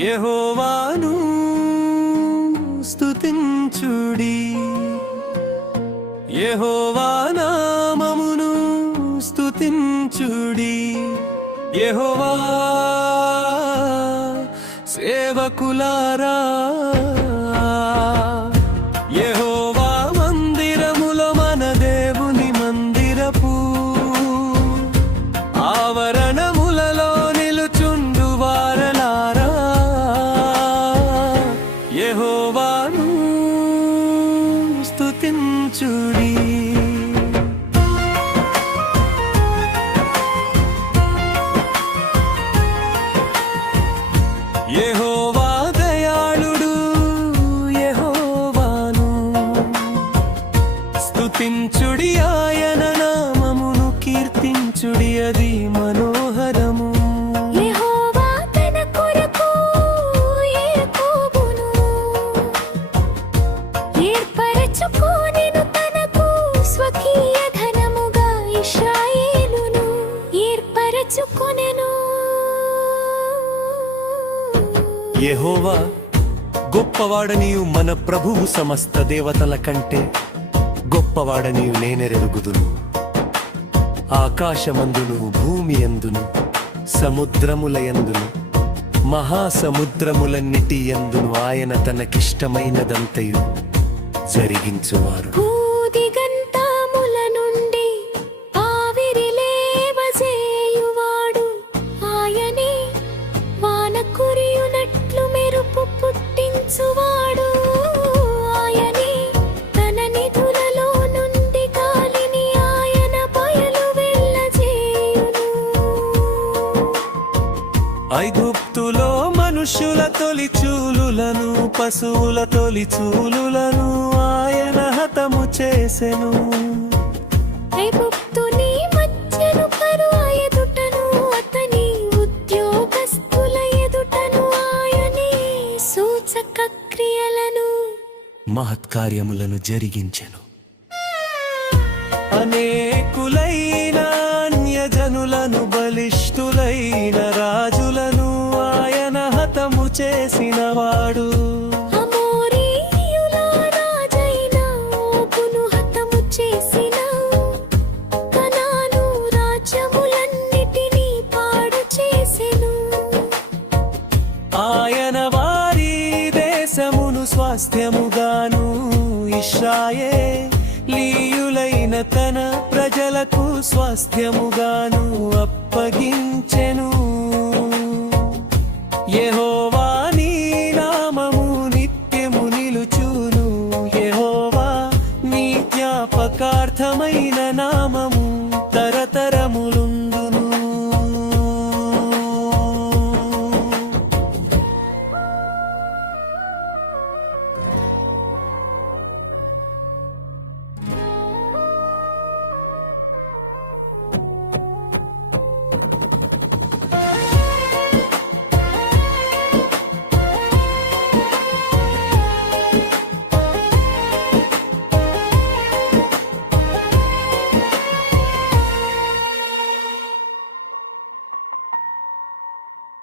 యెహోవాను స్తుతించుడి, యెహోవా నామమును స్తుతించుడి. యెహోవా సేవకులారా, యెహోవా మందిరములో మన దేవుని మందిరపు ఆవరణములలో నిలుచుండు వారలారా, యెహోవాను స్తుతించుడి. యెహోవా దయాళుడు, యెహోవాను స్తుతించుడి, ఆయన నామమును కీర్తించుడి, అది మనోహరము. యెహోవా తన కొరకు యాకోబును ఏర్పరచుకొనెను, తనకు స్వకీయ ధనముగా ఇశ్రాయేలును ఏర్పరచుకొనెను. యెహోవా గొప్పవాడనియు మన ప్రభువు సమస్త దేవతల కంటే గొప్పవాడనియు నేనెరుగుదును. ఆకాశమందును భూమి యందును సముద్రముల యందును మహాసముద్రములన్నిటి యందును ఆయన తనకిష్టమైనదంతయు జరిగించువారు. భూదిగంతముల నుండి ఆవిరి లేవజేయువాడు ఆయనే, వాన కురియునట్లు మెరుపు పుట్టించువాడు ఆయనే, తన నిధులలో నుండి గాలిని ఆయన బయలు వెళ్ళజేయును. ఐగుప్తులో మనుష్యుల తొలిచూలులను పశువుల తొలిచూలులను ఆయన హతము చేసెను. ఐగుప్తుని మధ్యను ఫరో ఎదుటను అతని ఉద్యోగస్తుల ఎదుటను ఆయనే సూచక క్రియలను మహత్కార్యములను జరిగించెను. అనేకులైన అన్యజనులను బలిష్ఠులైన రాజులను ఆయన హతము చేసినవాడు. అమోరీయుల రాజైన ఓగును హతము చేసిన, కనాను రాజ్యములన్నిటినీ పాడు చేసెను. ఆయన వారి దేశమును స్వాస్థ్యముగాను ఇశ్రాయేలీయులైన తన ప్రజలకు స్వాస్థ్యముగాను అప్పగించెను.